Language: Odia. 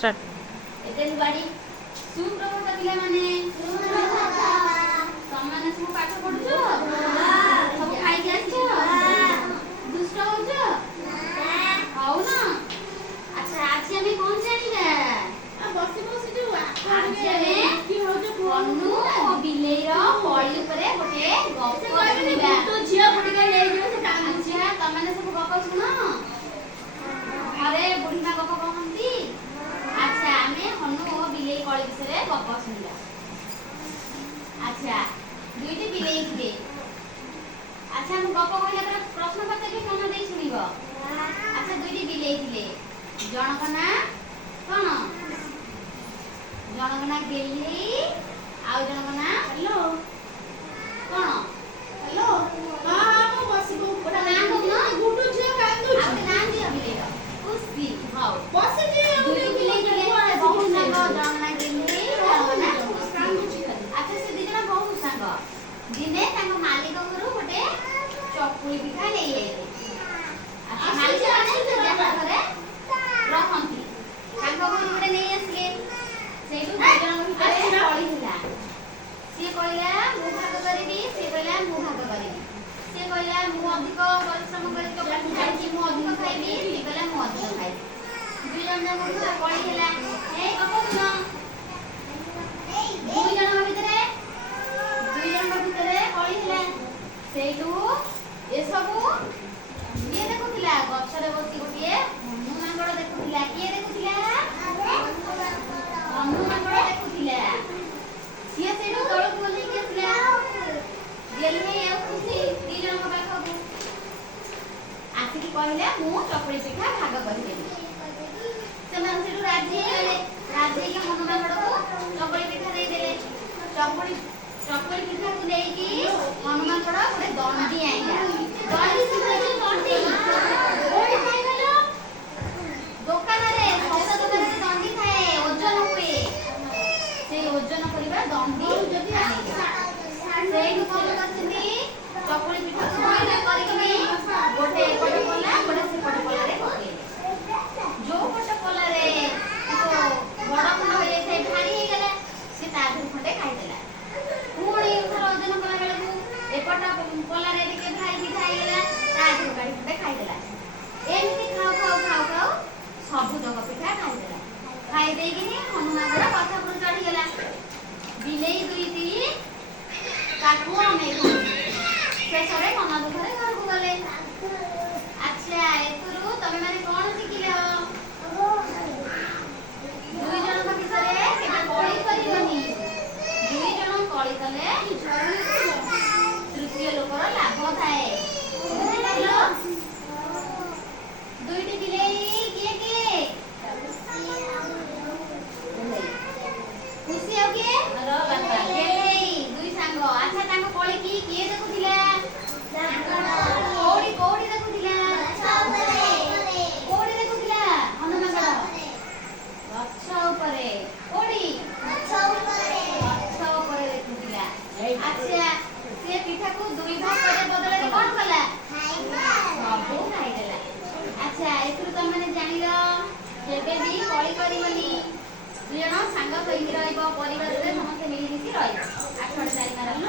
स्टार्ट ଏତେ ବାଡ଼ି ସୁପ୍ରଭାତ ପିଲାମାନେ ତମମାନେ ସବୁ ପାଠ ପଢୁଛ ସବୁ ଖାଇକି ଆସିଛ ଦୁଷ୍ଟ ହଉଛ ହଉନ ଆଚ୍ଛା ଆଜି ଆମେ କଣ ଜାଣିବା ଆଜି ଆମେ ହନୁ ଓ ବିଲେଇର କଳି ଉପରେ ଗୋଟେ ଗପ ଶୁଣିବା ଆଚ୍ଛା ତମମାନେ ସବୁ ଗପ ଶୁଣ ଘରେ ବୁଢ଼ୀମା ଗପ କହନ୍ତି ଆଚ୍ଛା ଆମେ ହନୁ ଓ ବିଲେଇ କଳି ବିଷୟରେ ଗପ ଶୁଣିବା ଆଚ୍ଛା ଦୁଇଟି ବିଲେଇ ଥିଲେ ଆଚ୍ଛା ମୁଁ ଗପ କହିଲା ପରେ ପ୍ରଶ୍ନ ପଚାରିବି ମନ ଦେଇ ଶୁଣିବ ଆଚ୍ଛା ଦୁଇଟି ବିଲେଇ ଥିଲେ ଜଣଙ୍କ ନାଁ କଣ ଜଣଙ୍କ ନାଁ ଗେହ୍ଲେଇ ଆଉ ଜଣଙ୍କ ନାଁ କଣ ଗୋଟେ ନାଁ କହୁନ ଆଉ ଗୋଟେ ନାଁ ଦିଅ ବିଲେଇର ଖୁସି ହଉ ଦୁଇଟି ବିଲେଇ ଥିଲେ ସେ ବହୁତ ସାଙ୍ଗ ଜଣଙ୍କ ନାଁ ଗେହ୍ଲେଇ ଜଣଙ୍କ ନାଁ ଖୁସି ଆଚ୍ଛା ସେ ଦି ଜଣ ବହୁତ ସାଙ୍ଗ ଦିନେ ତାଙ୍କ ମାଲିକ ଘରୁ ଗୋଟେ ଚକୁଳି ପିଠା ନେଇଯାଇଥିଲେ ଆଚ୍ଛା ମାଲିକ ମାନେ ସେ ଯାହା ଘରେ ରହନ୍ତି ତାଙ୍କ ଘରୁ ଗୋଟେ ନେଇ ଆସିଲେ ସେଇଠୁ ଦୁଇ ଜଣଙ୍କ ଭିତରେ କଳି ହେଲା ସିଏ କହିଲା ମୁଁ ଭାଗ କରିବି ସିଏ କହିଲା ମୁଁ ଭାଗ କରିବି ସିଏ କହିଲା ମୁଁ ଅଧିକ ପରିଶ୍ରମ କରି ଚକୁଳି ଖାଇଛି ମୁଁ ଅଧିକ ଖାଇବି ସିଏ କହିଲା ମୁଁ ଅଧିକ ଖାଇବି ଦୁଇ ଜଣ ଯାକ ଭିତରେ କଳି ହେଲା ଏଇ ଗପ ଶୁଣ ଦୁଇ ଜଣଙ୍କ ଭିତରେ କଳି ହେଲା ସେଇଠୁ ଏସବୁ କିଏ ଦେଖୁଥିଲା ଗଛରେ ବସି ଗୋଟିଏ ହନୁ ମାଙ୍କଡ଼ ଦେଖୁଥିଲା କିଏ ଦେଖୁଥିଲା ହନୁ ମାଙ୍କଡ଼ ଦେଖୁଥିଲା ସିଏ ସେଇଠୁ ତଳକୁ ଓହ୍ଲେଇକି ଆସିଲା ଗେହ୍ଲେଇ ଆଉ ଖୁସି ଦି ଜଣଙ୍କ ପାଖକୁ ଆସିକି କହିଲା ମୁଁ ଚକୁଳି ପିଠା ଭାଗ କରିଦେବି ସେମାନେ ସେଇଠୁ ରାଜି ହେଇଗଲେ ରାଜି ହେଇକି ହନୁ ମାଙ୍କଡ଼କୁ ଚକୁଳି ପିଠା ଦେଇଦେଲେ ଚକୁଳି ପିଠାକୁ ନେଇକି ହନୁ ମାଙ୍କଡ଼ ଗୋଟେ ଦଣ୍ଡି ଆଇଲା ଦଣ୍ଡି କୋଉଠି ଖାଇଗଲ ଦୋକାନରେ ସଉଦା ଦୋକାନରେ ଦଣ୍ଡି ଥାଏ ଓଜନ ହୁଏ ସେଇ ଓଜନ କରିବା ଦଣ୍ଡି ଆଣିଲେ ସେଇଠୁ କଣ କରିଛନ୍ତି ଚକୁଳି ପିଠାକୁ କରିକି ଗୋଟେ ଏପଟ ପଲା ଗୋଟେ ସେପଟ ପଲାରେ ପକେଇଲେ ଯୋଉ ପଟ ପଲାରେ ବଡ଼ ଖଣ୍ଡ ହେଇଯାଇଥାଏ ଭାରି ହେଇଗଲା ସେ ତା ଦେହରୁ ଖଣ୍ଡେ ଖାଇଦେଲା ପୁଣି ଥର ଓଜନ କଲା ବେଳକୁ ଏପଟ ପଲାରେ ଟିକେ ଭାରି ପିଠା ହେଇଗଲା ତା ଦେହରୁ ଗାଡ଼ି ଖଣ୍ଡେ ଖାଇଦେଲା ଏମିତି ଖାଉ ସବୁ ତକ ପିଠା ଖାଇଦେଲା ଖାଇ ଦେଇକିନି ହନୁ ମାଙ୍କଡ଼ ଗଛ ଉପରୁ ଚଢ଼ିଗଲା ବିଲେଇ ଦୁଇଟି ତାକୁ ଅନେଇଛନ୍ତି ଶେଷରେ ମନ ଦୁଃଖରେ ଘରକୁ ଗଲେ ଆଚ୍ଛା ଏଥିରୁ ତମେ ମାନେ କଣ ଶିଖିଲ ଦୁଇ ଜଣଙ୍କ ଭିତରେ କେବେ କଳି କରିବନି ଦୁଇ ଜଣ କଳି କଲେ ତୃତୀୟ ଲୋକର ଲାଭ ଥାଏ ବୁଝିପାରିଲ ଦୁଇଟି ବିଲେଇ କିଏ ଖୁସି ଆଉ କିଏ ଗେହ୍ଲେଇ ଦୁଇ ସାଙ୍ଗ ଆଚ୍ଛା ତାଙ୍କ କଳି କିଏ ଦେଖୁଥିଲା କୋଉଠି ଦେଖୁଥିଲା କୋଉଠି ଦେଖୁଥିଲା ହନୁ ମାଙ୍କଡ଼ ଗଛ ଉପରେ କୋଉଠି ଗଛ ଉପରେ ଦେଖୁଥିଲା ଆଚ୍ଛା ସେ ପିଠାକୁ ଦୁଇ ଭାଗ କରିବା ବଦଳରେ କଣ କଲା ସବୁ ଖାଇଦେଲା ଆଚ୍ଛା ଏଥିରୁ ତମେ ଜାଣିଲ କେବେ ବି କଳି କରିବନି ଦୁଇ ଜଣ ସାଙ୍ଗ ହେଇକି ରହିବ ପରିବାରରେ ସମସ୍ତେ ମିଳିମିଶି ରହିବ 8 4 ମାରଲ